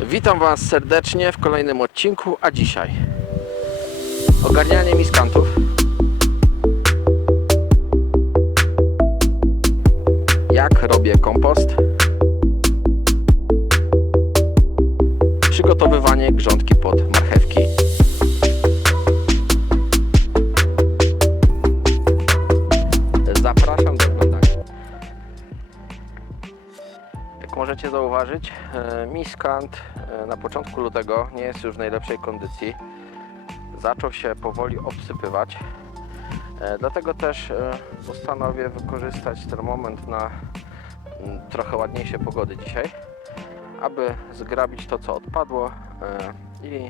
Witam Was serdecznie w kolejnym odcinku, a dzisiaj ogarnianie miskantów. Jak robię kompost. Przygotowywanie grządki pod zauważyć, e, miskant e, na początku lutego nie jest już w najlepszej kondycji. Zaczął się powoli obsypywać. E, Dlatego też postanowię wykorzystać ten moment na mm, trochę ładniejsze pogody dzisiaj, aby zgrabić to, co odpadło i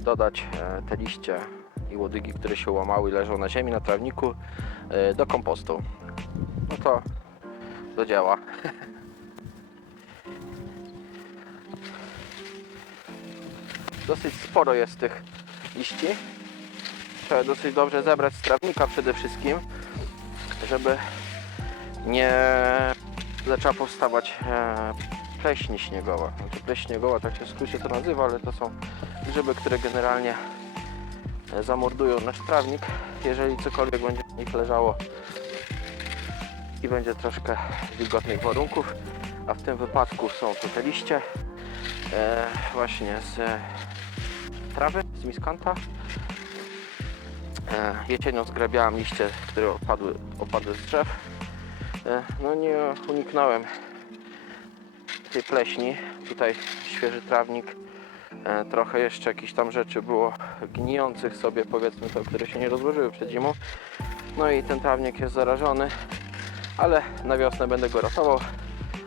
dodać te liście i łodygi, które się łamały i leżą na ziemi, na trawniku, do kompostu. No to do dzieła. Dosyć sporo jest tych liści. Trzeba dosyć dobrze zebrać z trawnika przede wszystkim, żeby nie zaczęła powstawać e, pleśń śniegowa. Znaczy pleśń śniegowa, tak się w skrócie to nazywa, ale to są grzyby, które generalnie e, zamordują nasz trawnik, jeżeli cokolwiek będzie w nich leżało i będzie troszkę wilgotnych warunków, a w tym wypadku są to te liście e, właśnie z trawy, z miskanta. E, jesienią zgrabiałem liście, które opadły, opadły z drzew. E, no nie uniknąłem tej pleśni. Tutaj świeży trawnik. E, trochę jeszcze jakichś tam rzeczy było gnijących sobie, powiedzmy to, które się nie rozłożyły przed zimą. No i ten trawnik jest zarażony, ale na wiosnę będę go ratował,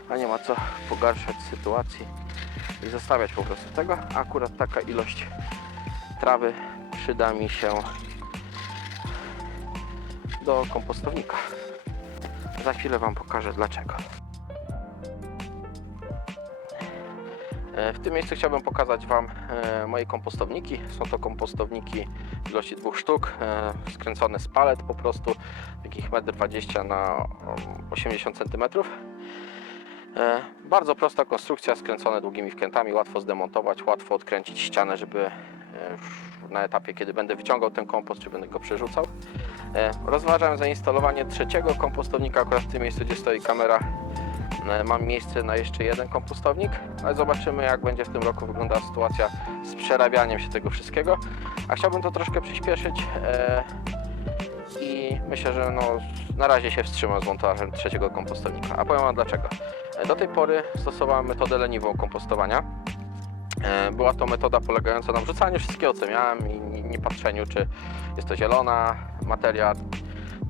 a nie ma co pogarszać sytuacji i zostawiać po prostu tego. Akurat taka ilość trawy przyda mi się do kompostownika. Za chwilę Wam pokażę dlaczego. E, W tym miejscu chciałbym pokazać Wam e, moje kompostowniki. Są to kompostowniki w ilości dwóch sztuk, e, skręcone z palet po prostu, takich 1,20 m na um, 80 cm. E, Bardzo prosta konstrukcja, skręcone długimi wkrętami, łatwo zdemontować, łatwo odkręcić ścianę, żeby na etapie, kiedy będę wyciągał ten kompost, czy będę go przerzucał. E, Rozważam zainstalowanie trzeciego kompostownika, akurat w tym miejscu, gdzie stoi kamera. E, Mam miejsce na jeszcze jeden kompostownik, ale zobaczymy, jak będzie w tym roku wyglądała sytuacja z przerabianiem się tego wszystkiego. A chciałbym to troszkę przyspieszyć e, i myślę, że no, na razie się wstrzymam z montażem trzeciego kompostownika. A powiem Wam dlaczego. Do tej pory stosowałem metodę leniwą kompostowania. E, Była to metoda polegająca na wrzucaniu wszystkiego, co miałem i nie- patrzeniu, czy jest to zielona materia,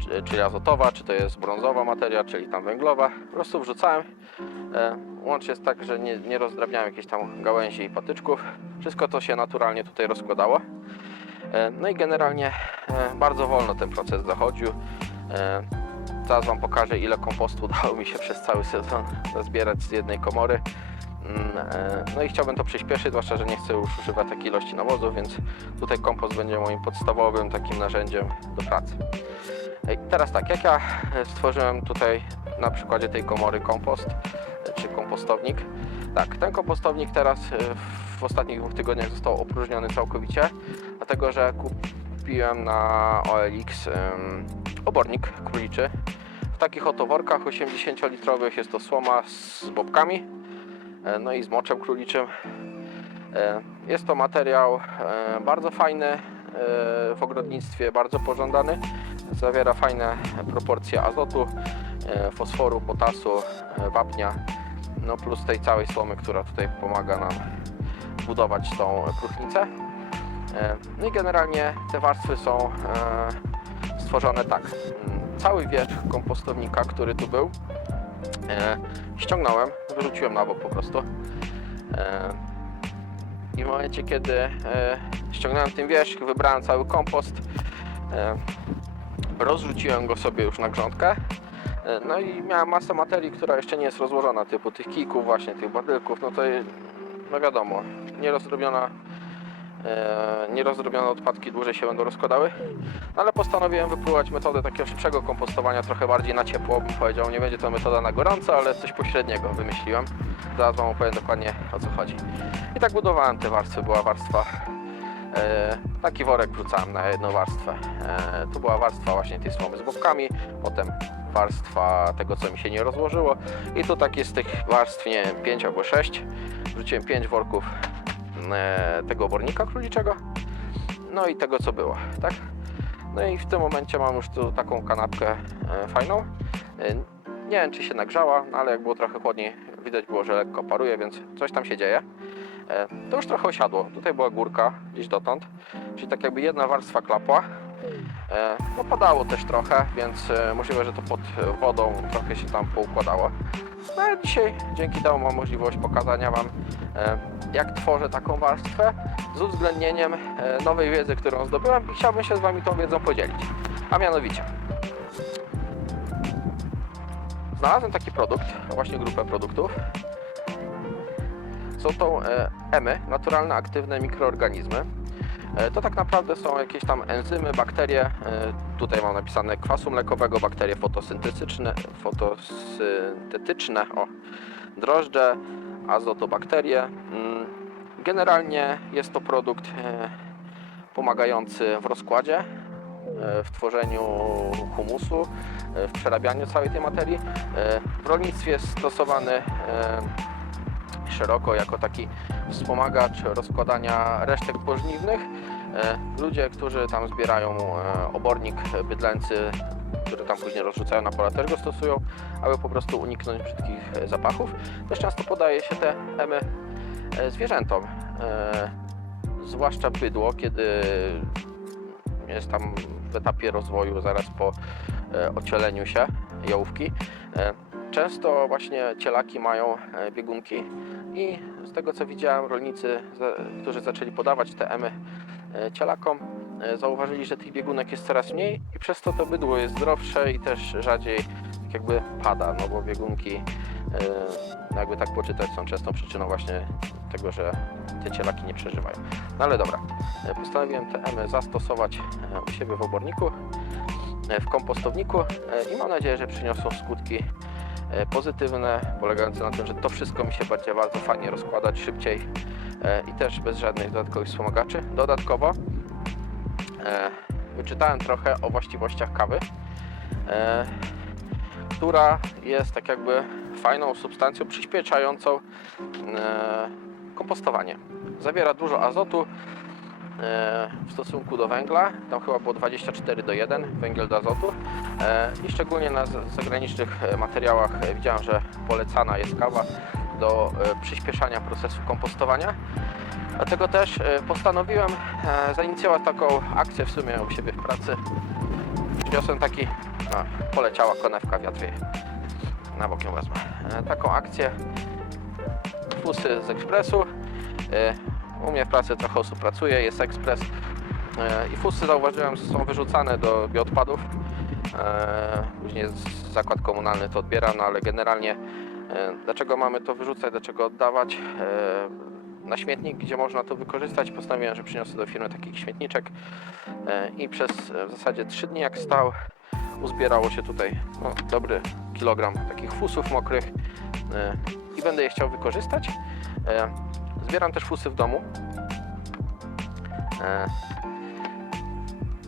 czy, czy azotowa, czy to jest brązowa materia, czyli tam węglowa. Po prostu wrzucałem. E, Łącznie jest tak, że nie, nie rozdrabniałem jakichś tam gałęzi i patyczków. Wszystko to się naturalnie tutaj rozkładało. E, No i generalnie bardzo wolno ten proces zachodził. Zaraz Wam pokażę, ile kompostu udało mi się przez cały sezon zbierać z jednej komory. Mm, e, No i chciałbym to przyspieszyć, zwłaszcza, że nie chcę już używać takiej ilości nawozów, więc tutaj kompost będzie moim podstawowym takim narzędziem do pracy. I teraz tak, jak ja e, stworzyłem tutaj na przykładzie tej komory kompost, e, czy kompostownik. Tak, ten kompostownik teraz w ostatnich dwóch tygodniach został opróżniony całkowicie, dlatego że kupiłem na OLX obornik króliczy. W takich oto workach 80-litrowych jest to słoma z bobkami, no i z moczem króliczym. E, Jest to materiał e, bardzo fajny e, w ogrodnictwie, bardzo pożądany. Zawiera fajne proporcje azotu, e, fosforu, potasu, e, wapnia, no plus tej całej słomy, która tutaj pomaga nam budować tą próchnicę. E, No i generalnie te warstwy są e, stworzone tak. Mm, Cały wierzch kompostownika, który tu był, e, ściągnąłem, wyrzuciłem na bok po prostu. E, I w momencie, kiedy e, ściągnąłem ten wierzch, wybrałem cały kompost, e, rozrzuciłem go sobie już na grządkę. No i miałem masę materii, która jeszcze nie jest rozłożona, typu tych kików, właśnie tych badylków, no to no wiadomo, nierozrobiona nierozrobione odpadki dłużej się będą rozkładały. Ale postanowiłem wypróbować metodę takiego szybszego kompostowania, trochę bardziej na ciepło, bym powiedział. Nie będzie to metoda na gorąco, ale coś pośredniego wymyśliłem. Zaraz Wam opowiem dokładnie o co chodzi. I tak budowałem te warstwy. Była warstwa, e, taki worek wrzucałem na jedną warstwę. E, tu była warstwa właśnie tej słomy z bobkami, potem warstwa tego, co mi się nie rozłożyło. I tu tak jest z tych warstw, nie wiem, 5 albo 6. Wrzuciłem 5 worków e, tego obornika króliczego, no i tego, co było, tak? No i w tym momencie mam już tu taką kanapkę e, fajną. E, nie wiem, czy się nagrzała, no ale jak było trochę chłodniej, widać było, że lekko paruje, więc coś tam się dzieje. E, to już trochę osiadło. Tutaj była górka, gdzieś dotąd, czyli tak jakby jedna warstwa klapła. E, no padało też trochę, więc e, możliwe, że to pod wodą trochę się tam poukładało. No ale dzisiaj dzięki temu mam możliwość pokazania Wam, e, jak tworzę taką warstwę z uwzględnieniem e, nowej wiedzy, którą zdobyłem i chciałbym się z Wami tą wiedzą podzielić. A mianowicie, znalazłem taki produkt, właśnie grupę produktów. Są to EMY, naturalne aktywne mikroorganizmy. E, To tak naprawdę są jakieś tam enzymy, bakterie. e, Tutaj mam napisane kwasu mlekowego, bakterie fotosyntetyczne, fotosyntetyczne o, drożdże, azotobakterie. Mm, Generalnie jest to produkt e, pomagający w rozkładzie, w tworzeniu humusu, w przerabianiu całej tej materii. W rolnictwie jest stosowany szeroko jako taki wspomagacz rozkładania resztek pożniwnych. E, Ludzie, którzy tam zbierają e, obornik bydlęcy, który tam później rozrzucają na pola, też go stosują, aby po prostu uniknąć brzydkich e, zapachów. Też często podaje się te emy zwierzętom, zwłaszcza bydło, kiedy jest tam w etapie rozwoju zaraz po ocieleniu się jałówki. Często właśnie cielaki mają biegunki tego co widziałem rolnicy, którzy zaczęli podawać te emy e, cielakom, e, zauważyli, że tych biegunek jest coraz mniej i przez to to bydło jest zdrowsze i też rzadziej tak jakby pada, no bo biegunki e, jakby tak poczytać są częstą przyczyną właśnie tego, że te cielaki nie przeżywają. No ale dobra, postanowiłem te emy zastosować u siebie w oborniku, w kompostowniku i mam nadzieję, że przyniosą skutki pozytywne, polegające na tym, że to wszystko mi się będzie bardzo fajnie rozkładać, szybciej e, i też bez żadnych dodatkowych wspomagaczy. Dodatkowo e, wyczytałem trochę o właściwościach kawy, e, która jest tak jakby fajną substancją przyspieszającą e, kompostowanie. Zawiera dużo azotu e, w stosunku do węgla, tam chyba było 24 do 1 węgiel do azotu E, i szczególnie na zagranicznych e, materiałach e, widziałem, że polecana jest kawa do e, przyspieszania procesu kompostowania. Dlatego też e, postanowiłem e, zainicjować taką akcję w sumie u siebie w pracy. Przyniosłem taki, a, poleciała konewka, wiatr wieje. Na bok ją wezmę. E, Taką akcję fusy z ekspresu. U mnie w pracy trochę osób pracuje, jest ekspres. E, I fusy zauważyłem, że są wyrzucane do bioodpadów. E, Później zakład komunalny to odbiera, no ale generalnie e, dlaczego mamy to wyrzucać, dlaczego oddawać na śmietnik, gdzie można to wykorzystać. Postanowiłem, że przyniosę do firmy taki śmietniczek i przez w zasadzie 3 dni jak stał uzbierało się tutaj no, dobry kilogram takich fusów mokrych i będę je chciał wykorzystać. Zbieram też fusy w domu. E,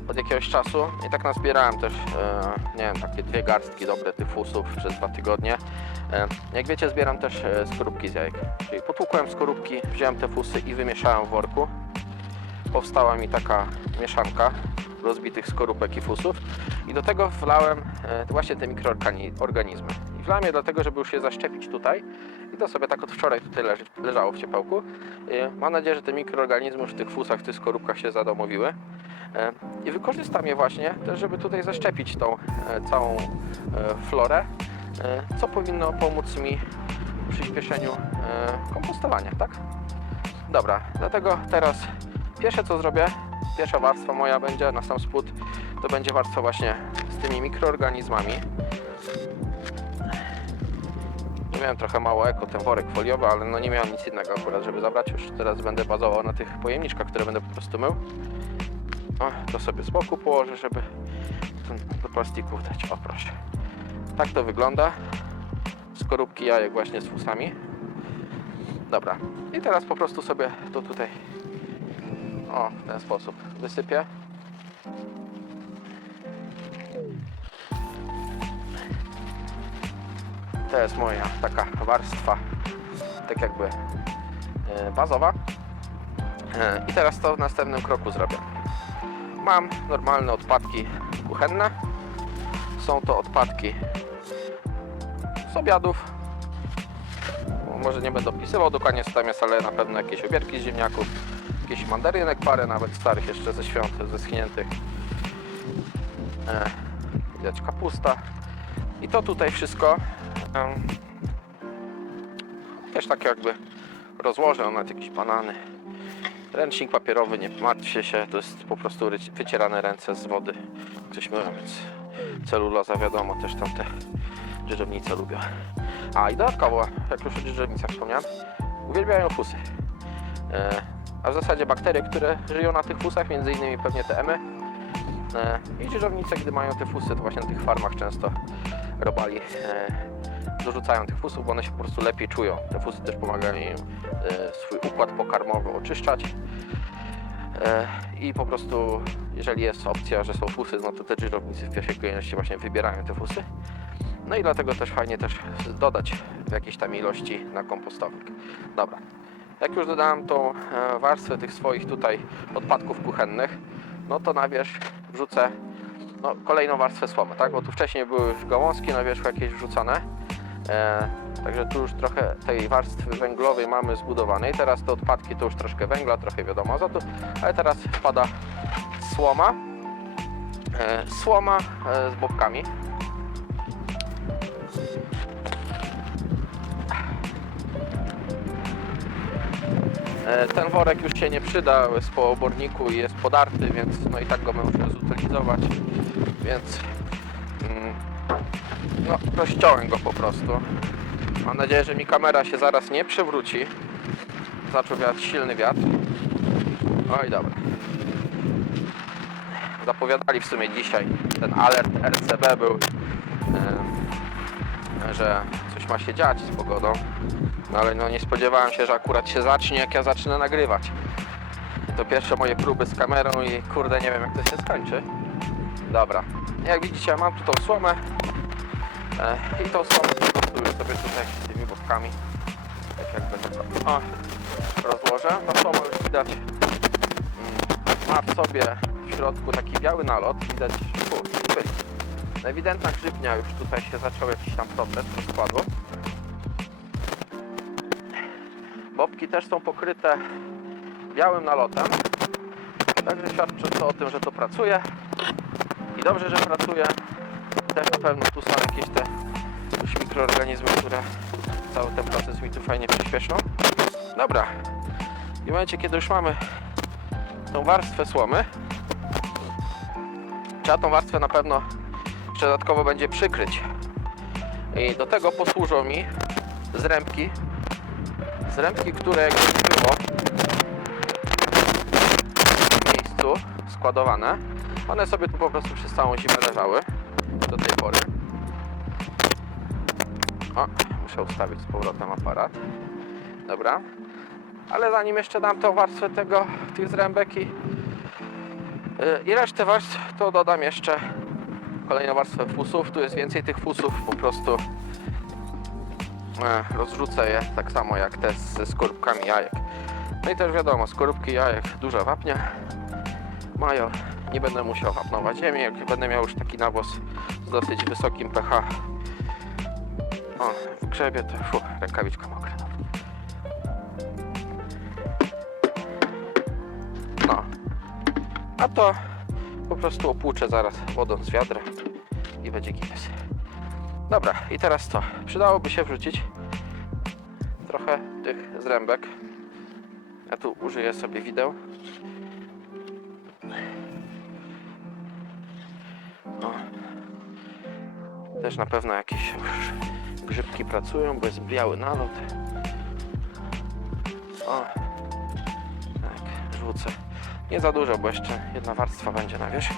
od jakiegoś czasu i tak nazbierałem też, e, nie wiem, takie dwie garstki dobre tych fusów przez dwa tygodnie. E, jak wiecie, zbieram też skorupki z jajek, czyli potłukłem skorupki, wziąłem te fusy i wymieszałem w worku. Powstała mi taka mieszanka rozbitych skorupek i fusów i do tego wlałem właśnie te mikroorganizmy. Je dlatego, żeby już zaszczepić tutaj i to sobie tak od wczoraj tutaj leży, leżało w ciepełku. E, mam nadzieję, że te mikroorganizmy już w tych fusach, w tych skorupkach się zadomowiły. E, I wykorzystam je właśnie żeby tutaj zaszczepić tą e, całą e, florę, e, co powinno pomóc mi w przyspieszeniu kompostowania, tak? Dobra, dlatego teraz pierwsze co zrobię, pierwsza warstwa moja będzie na sam spód, to będzie warstwa właśnie z tymi mikroorganizmami. Miałem trochę mało eko, ten worek foliowy, ale no nie miałem nic innego akurat, żeby zabrać. Już teraz będę bazował na tych pojemniczkach, które będę po prostu mył. O, to sobie z boku położę, żeby do plastików dać. O, proszę. Tak to wygląda. Skorupki jajek właśnie z fusami. Dobra. I teraz po prostu sobie to tutaj o, w ten sposób wysypię. To jest moja taka warstwa, tak jakby e, bazowa. E, I teraz to w następnym kroku zrobię. Mam normalne odpadki kuchenne. Są to odpadki z obiadów. Może nie będę opisywał dokładnie co tam jest, ale na pewno jakieś obierki z ziemniaków, jakiś mandarynek, parę nawet starych jeszcze ze świąt, zeschniętych. E, widać kapusta. I to tutaj wszystko też tak jakby rozłożę, nawet jakieś banany. Ręcznik papierowy, nie martwcie się, to jest po prostu wycierane ręce z wody. Coś myłem, więc celuloza wiadomo, też tam te lubią. A i dodatkowo, jak już o dżdżownicach wspomniałem, uwielbiają fusy. E, a w zasadzie bakterie, które żyją na tych fusach, między innymi pewnie te emy. E, I dżdżownice, gdy mają te fusy, to właśnie na tych farmach często robali e, dorzucają tych fusów, bo one się po prostu lepiej czują. Te fusy też pomagają im e, swój układ pokarmowy oczyszczać. E, I po prostu, jeżeli jest opcja, że są fusy, no to te dżdżownicy w pierwszej kolejności właśnie wybierają te fusy. No i dlatego też fajnie też dodać w jakiejś tam ilości na kompostownik. Dobra. Jak już dodałem tą warstwę tych swoich tutaj odpadków kuchennych, no to na wierzch wrzucę no, kolejną warstwę słomy, tak? Bo tu wcześniej były już gałązki na wierzchu jakieś wrzucone. E, także tu już trochę tej warstwy węglowej mamy zbudowanej. Teraz te odpadki to już troszkę węgla, trochę wiadomo azotu, ale teraz wpada słoma. E, słoma e, z bobkami. Ten worek już się nie przyda, jest po oborniku i jest podarty, więc no i tak go muszę zutylizować, więc mm, no rozciąłem go po prostu. Mam nadzieję, że mi kamera się zaraz nie przewróci. Zaczął wiać silny wiatr. Oj, dobra. Zapowiadali w sumie dzisiaj, ten alert RCB był, e, że coś ma się dziać z pogodą. No ale no nie spodziewałem się, że akurat się zacznie, jak ja zacznę nagrywać. To pierwsze moje próby z kamerą i kurde nie wiem jak to się skończy. Dobra. Jak widzicie mam tu tą słomę. E, I tą słomę sobie tutaj tymi bobkami tak jakby to o, rozłożę. Ta słoma już widać mm, ma w sobie w środku taki biały nalot. Widać, pyk. ewidentna grzybnia już tutaj się zaczął jakiś tam proces rozkładu. Bobki też są pokryte białym nalotem. Także świadczy to o tym, że to pracuje. I dobrze, że pracuje. Też na pewno tu są jakieś te mikroorganizmy, które cały ten proces mi tu fajnie przyspieszą. Dobra. I w momencie, kiedy już mamy tą warstwę słomy, trzeba tą warstwę na pewno jeszcze dodatkowo będzie przykryć. I do tego posłużą mi zrębki Zrębki, które nie było w miejscu składowane, one sobie tu po prostu przez całą zimę leżały do tej pory. O, muszę ustawić z powrotem aparat. Dobra. Ale zanim jeszcze dam tą warstwę tego, tych zrębek i, yy, i resztę warstw, to dodam jeszcze kolejną warstwę fusów. Tu jest więcej tych fusów, po prostu rozrzucę je tak samo jak te ze skorupkami jajek. No i też wiadomo, skorupki jajek duża wapnia mają. Nie będę musiał wapnować ziemi, jak będę miał już taki nawóz z dosyć wysokim pH. O, grzebie to fu, rękawiczka mokra. No. A to po prostu opłuczę zaraz wodą z wiadra i będzie gites. Dobra, i teraz co? Przydałoby się wrzucić trochę tych zrębek. Ja tu użyję sobie wideł. Też na pewno jakieś grzybki pracują, bo jest biały nalot. O, tak, rzucę. Nie za dużo, bo jeszcze jedna warstwa będzie na wierzch.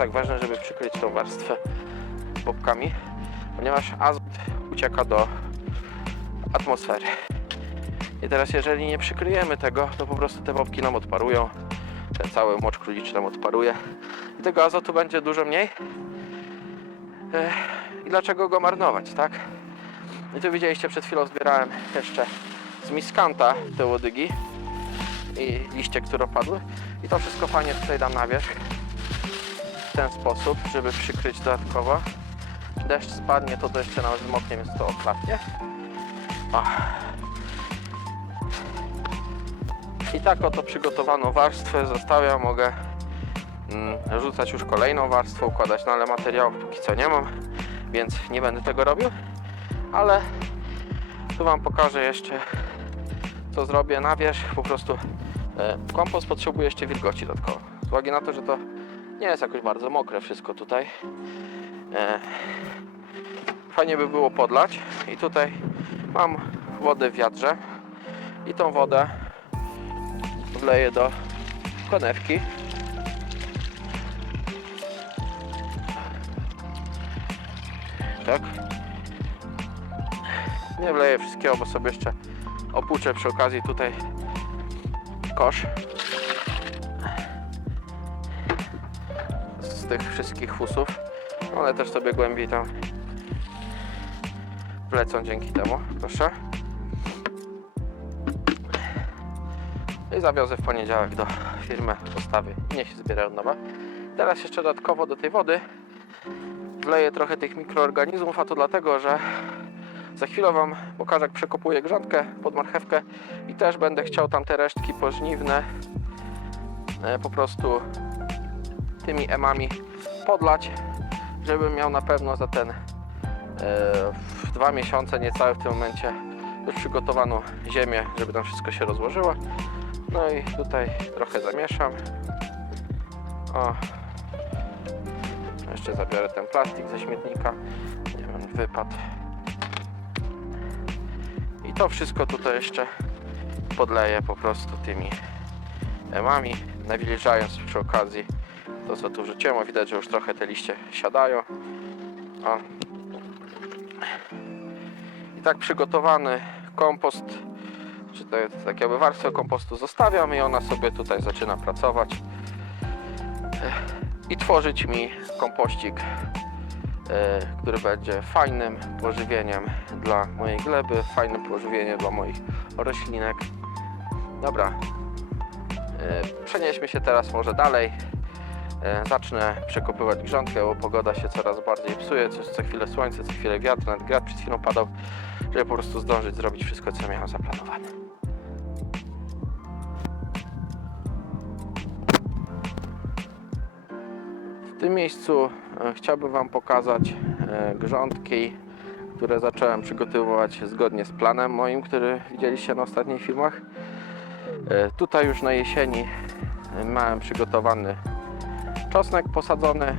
Tak ważne, żeby przykryć tą warstwę bobkami, ponieważ azot ucieka do atmosfery. I teraz jeżeli nie przykryjemy tego, to po prostu te bobki nam odparują. Ten cały mocz króliczy nam odparuje. I tego azotu będzie dużo mniej. I dlaczego go marnować, tak? I tu widzieliście, przed chwilą zbierałem jeszcze z miskanta te łodygi i liście, które opadły. I to wszystko fajnie tutaj dam na wierzch w ten sposób, żeby przykryć dodatkowo. Deszcz spadnie, to, to jeszcze nawet zmoknie, więc to oklapnie. I tak oto przygotowaną warstwę zostawiam. Mogę mm, rzucać już kolejną warstwę, układać, no ale materiałów póki co nie mam, więc nie będę tego robił. Ale tu Wam pokażę jeszcze, co zrobię na wierzch. Po prostu e, kompost potrzebuje jeszcze wilgoci dodatkowo. Z uwagi na to, że to nie jest jakoś bardzo mokre wszystko tutaj. E, fajnie by było podlać. I tutaj mam wodę w wiadrze i tą wodę wleję do konewki. Tak. Nie wleję wszystkiego, bo sobie jeszcze opłuczę przy okazji tutaj kosz tych wszystkich fusów. One też sobie głębiej tam wlecą dzięki temu. Proszę. I zawiozę w poniedziałek do firmy dostawy. Niech się zbierają nowe. Teraz jeszcze dodatkowo do tej wody wleję trochę tych mikroorganizmów, a to dlatego, że za chwilę Wam pokażę, jak przekopuję grządkę pod marchewkę i też będę chciał tam te resztki pożniwne e, po prostu tymi emami podlać, żebym miał na pewno za ten e, w dwa miesiące, niecałe w tym momencie już przygotowaną ziemię, żeby tam wszystko się rozłożyło. No i tutaj trochę zamieszam. O. Jeszcze zabiorę ten plastik ze śmietnika. Nie wiem, wypadł. I to wszystko tutaj jeszcze podleję po prostu tymi emami, nawilżając przy okazji to co tu wrzuciłem. O, Widać, że już trochę te liście siadają. O. I tak przygotowany kompost czy to jest tak jakby warstwę kompostu zostawiam i ona sobie tutaj zaczyna pracować Ech, i tworzyć mi kompościk, e, który będzie fajnym pożywieniem dla mojej gleby, fajnym pożywieniem dla moich roślinek. Dobra, E, przenieśmy się teraz może dalej. E, Zacznę przekopywać grządkę, bo pogoda się coraz bardziej psuje. Co, co chwilę słońce, co chwilę wiatr, nawet wiatr przed chwilą padał, żeby po prostu zdążyć zrobić wszystko, co miałem zaplanowane. W tym miejscu e, chciałbym Wam pokazać e, grządki, które zacząłem przygotowywać zgodnie z planem moim, który widzieliście na ostatnich filmach. Tutaj już na jesieni miałem przygotowany czosnek posadzony.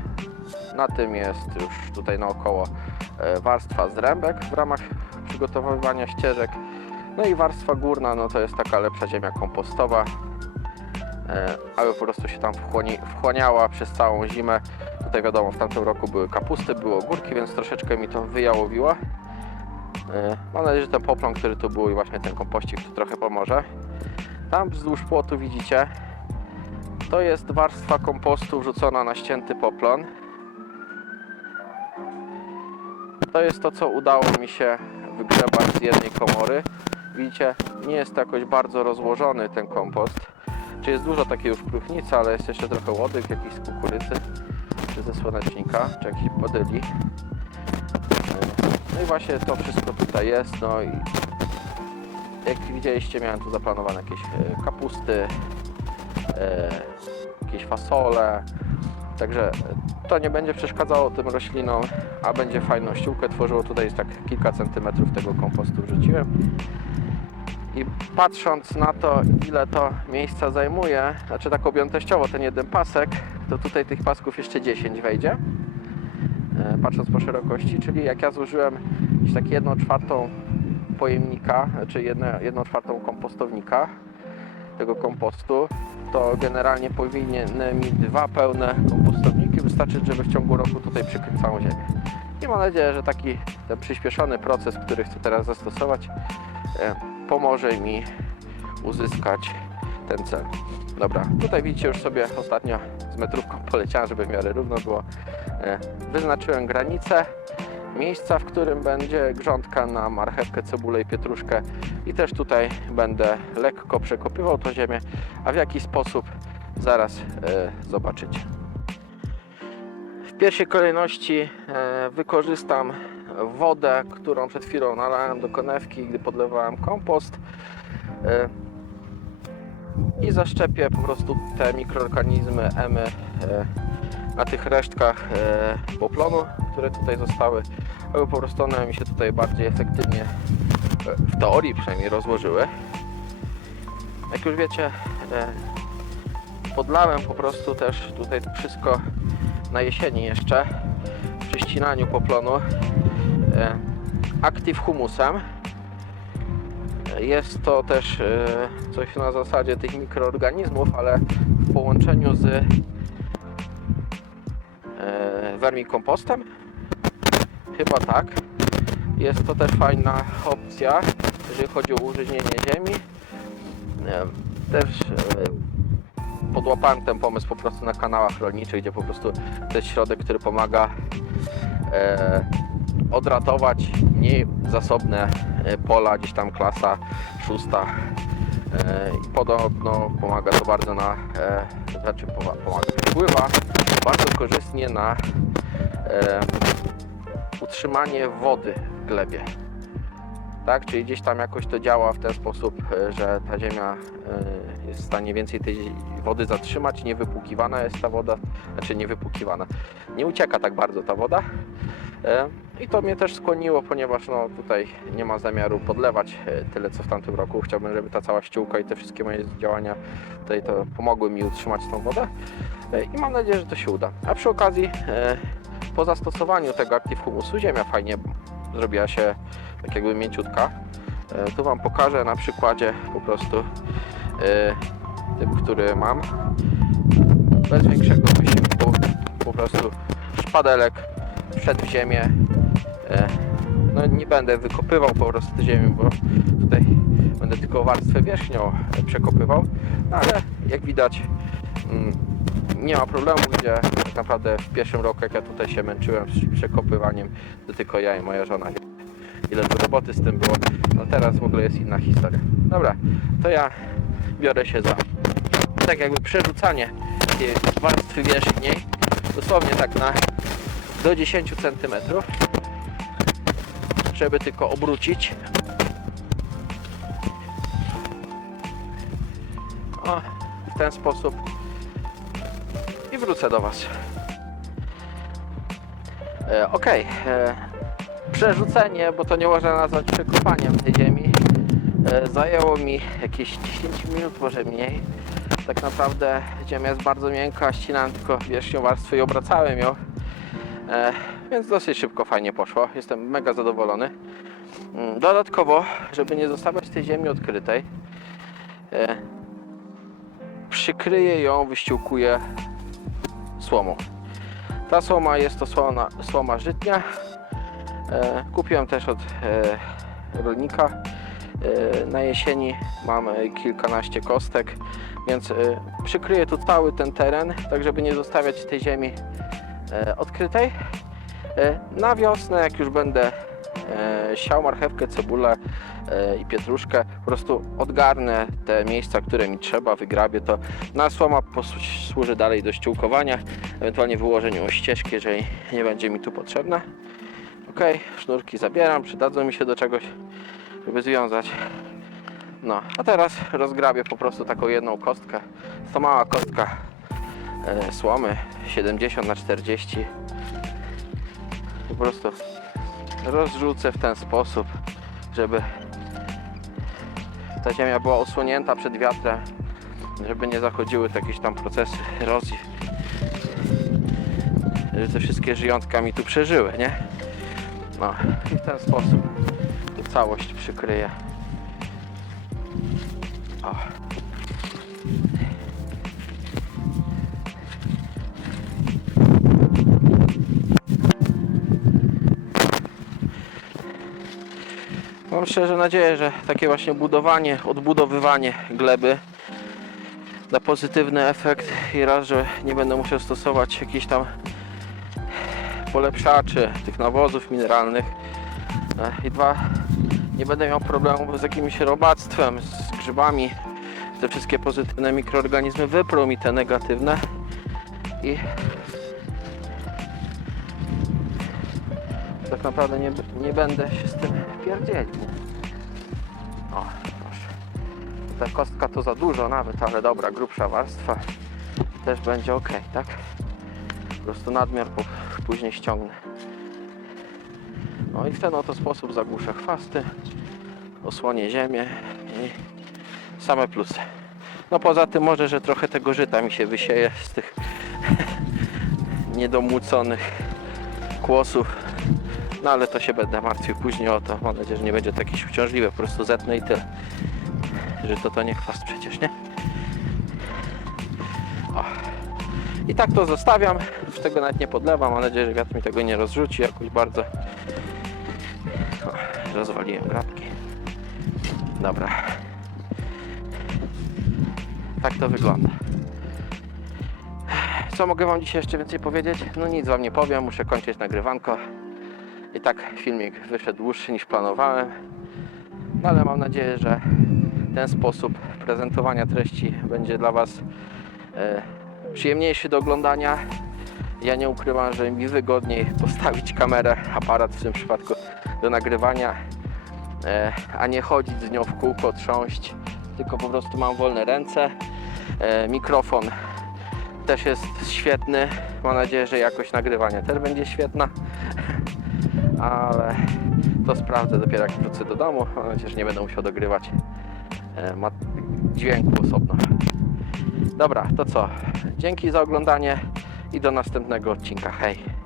Na tym jest już tutaj naokoło e, warstwa z rębek w ramach przygotowywania ścieżek. No i warstwa górna, no to jest taka lepsza ziemia kompostowa, e, aby po prostu się tam wchłoni, wchłaniała przez całą zimę. Tutaj wiadomo, w tamtym roku były kapusty, były ogórki, więc troszeczkę mi to wyjałowiło. E, Mam nadzieję, że ten poplon, który tu był i właśnie ten kompościk tu trochę pomoże. Tam wzdłuż płotu widzicie, to jest warstwa kompostu wrzucona na ścięty poplon. To jest to, co udało mi się wygrzebać z jednej komory. Widzicie, nie jest to jakoś bardzo rozłożony ten kompost. Czy jest dużo takiej już próchnicy, ale jest jeszcze trochę łodyg, jakiś z kukurydzy, czy ze słonecznika, czy jakiś badyli. No i właśnie to wszystko tutaj jest. No i jak widzieliście, miałem tu zaplanowane jakieś e, kapusty, jakieś fasole. Także to nie będzie przeszkadzało tym roślinom, a będzie fajną ściółkę tworzyło. Tutaj jest tak kilka centymetrów tego kompostu wrzuciłem. I patrząc na to, ile to miejsca zajmuje, znaczy tak objętościowo ten jeden pasek, to tutaj tych pasków jeszcze 10 wejdzie. E, Patrząc po szerokości, czyli jak ja zużyłem gdzieś tak 1 czwartą pojemnika, znaczy 1 czwartą kompostownika tego kompostu, to generalnie powinny mi dwa pełne kompostowniki wystarczyć, żeby w ciągu roku tutaj przykryć całą ziemię. I mam nadzieję, że taki ten przyspieszony proces, który chcę teraz zastosować, e, pomoże mi uzyskać ten cel. Dobra, tutaj widzicie już sobie ostatnio z metrówką poleciałem, żeby w miarę równo było. E, Wyznaczyłem granicę miejsca, w którym będzie grządka na marchewkę, cebulę i pietruszkę i też tutaj będę lekko przekopywał tą ziemię, a w jaki sposób zaraz e, zobaczycie. W pierwszej kolejności e, wykorzystam wodę, którą przed chwilą nalałem do konewki, gdy podlewałem kompost e, i zaszczepię po prostu te mikroorganizmy, emy na tych resztkach e, poplonu, które tutaj zostały, aby po prostu one mi się tutaj bardziej efektywnie, e, w teorii przynajmniej, rozłożyły. Jak już wiecie, e, podlałem po prostu też tutaj wszystko na jesieni jeszcze przy ścinaniu poplonu e, Active Humusem. Jest to też e, coś na zasadzie tych mikroorganizmów, ale w połączeniu z vermikompostem. Chyba tak. Jest to też fajna opcja, jeżeli chodzi o użyźnienie ziemi. Też e, podłapałem ten pomysł po prostu na kanałach rolniczych, gdzie po prostu to jest środek, który pomaga e, odratować mniej zasobne e, pola, gdzieś tam klasa szósta. E, I podobno pomaga to bardzo na, znaczy pomaga, wpływa bardzo korzystnie na e, utrzymanie wody w glebie. Tak, czyli gdzieś tam jakoś to działa w ten sposób, że ta ziemia jest w stanie więcej tej wody zatrzymać, nie wypłukiwana jest ta woda, znaczy nie wypłukiwana, nie ucieka tak bardzo ta woda. I to mnie też skłoniło, ponieważ no, tutaj nie ma zamiaru podlewać e, tyle co w tamtym roku. Chciałbym, żeby ta cała ściółka i te wszystkie moje działania tutaj to pomogły mi utrzymać tą wodę. E, I mam nadzieję, że to się uda. A przy okazji, e, po zastosowaniu tego Active Humusu, ziemia fajnie zrobiła się tak jakby mięciutka. Tu Wam pokażę na przykładzie po prostu tym, który mam. Bez większego wysiłku, po prostu szpadelek wszedł w ziemię. E, No nie będę wykopywał po prostu ziemi, bo tutaj będę tylko warstwę wierzchnią przekopywał. No ale jak widać mm, nie ma problemu, gdzie tak naprawdę w pierwszym roku jak ja tutaj się męczyłem z przekopywaniem, to tylko ja i moja żona ile tu roboty z tym było. No teraz w ogóle jest inna historia. Dobra, to ja biorę się za tak jakby przerzucanie tej warstwy wierzchniej, dosłownie tak na do 10 cm, żeby tylko obrócić. O, w ten sposób i wrócę do Was. E, ok, e, przerzucenie, bo to nie można nazwać przekopaniem tej ziemi, e, zajęło mi jakieś 10 minut, może mniej. Tak naprawdę ziemia jest bardzo miękka, ścinałem tylko wierzchnią warstwę i obracałem ją. E, więc dosyć szybko, fajnie poszło. Jestem mega zadowolony. Mm, Dodatkowo, żeby nie zostawiać tej ziemi odkrytej, e, przykryję ją, wyściółkuję słomą. Ta słoma jest to słoma, żytnia. E, kupiłem też od e, rolnika. Na jesieni mam kilkanaście kostek, więc przykryję tu cały ten teren, tak żeby nie zostawiać tej ziemi odkrytej. E, na wiosnę, jak już będę e, siał marchewkę, cebulę e, i pietruszkę, po prostu odgarnę te miejsca, które mi trzeba, wygrabię to. Na słoma służy dalej do ściółkowania, ewentualnie wyłożeniu ścieżki, jeżeli nie będzie mi tu potrzebna. Ok, sznurki zabieram, przydadzą mi się do czegoś, żeby związać. No, a teraz rozgrabię po prostu taką jedną kostkę. To mała kostka słomy 70 na 40 po prostu rozrzucę w ten sposób, żeby ta ziemia była osłonięta przed wiatrem, żeby nie zachodziły te jakieś tam procesy erozji. Żeby te wszystkie żyjątka mi tu przeżyły, nie? No i w ten sposób tu całość przykryję. O. Mam szczerze nadzieję, że takie właśnie budowanie, odbudowywanie gleby da pozytywny efekt i raz, że nie będę musiał stosować jakichś tam polepszaczy tych nawozów mineralnych E, i dwa, nie będę miał problemu z jakimś robactwem, z grzybami. Te wszystkie pozytywne mikroorganizmy wyprą mi te negatywne i tak naprawdę nie, nie będę się z tym pierdzielił. O, proszę. Ta kostka to za dużo nawet, ale dobra, grubsza warstwa też będzie ok, tak? Po prostu nadmiar po, później ściągnę. No i w ten oto sposób zagłuszę chwasty, osłonię ziemię i same plusy. No poza tym może, że trochę tego żyta mi się wysieje z tych niedomłóconych kłosów. No ale to się będę martwił później o to. Mam nadzieję, że nie będzie to jakieś uciążliwe, po prostu zetnę i tyle. Że to to nie chwast przecież, nie? O. I tak to zostawiam. Już tego nawet nie podlewam. Mam nadzieję, że wiatr mi tego nie rozrzuci jakoś bardzo. O, rozwaliłem grabki. Dobra. Tak to wygląda. Co mogę Wam dzisiaj jeszcze więcej powiedzieć? No nic Wam nie powiem, muszę kończyć nagrywanko. I tak filmik wyszedł dłuższy niż planowałem. No ale mam nadzieję, że ten sposób prezentowania treści będzie dla Was e, przyjemniejszy do oglądania. Ja nie ukrywam, że mi wygodniej postawić kamerę, aparat w tym przypadku do nagrywania, e, a nie chodzić z nią w kółko, trząść, tylko po prostu mam wolne ręce. E, mikrofon też jest świetny. Mam nadzieję, że jakość nagrywania też będzie świetna. Ale to sprawdzę dopiero jak wrócę do domu. Mam nadzieję, że nie będę musiał dogrywać e, dźwięku osobno. Dobra, to co? Dzięki za oglądanie i do następnego odcinka. Hej!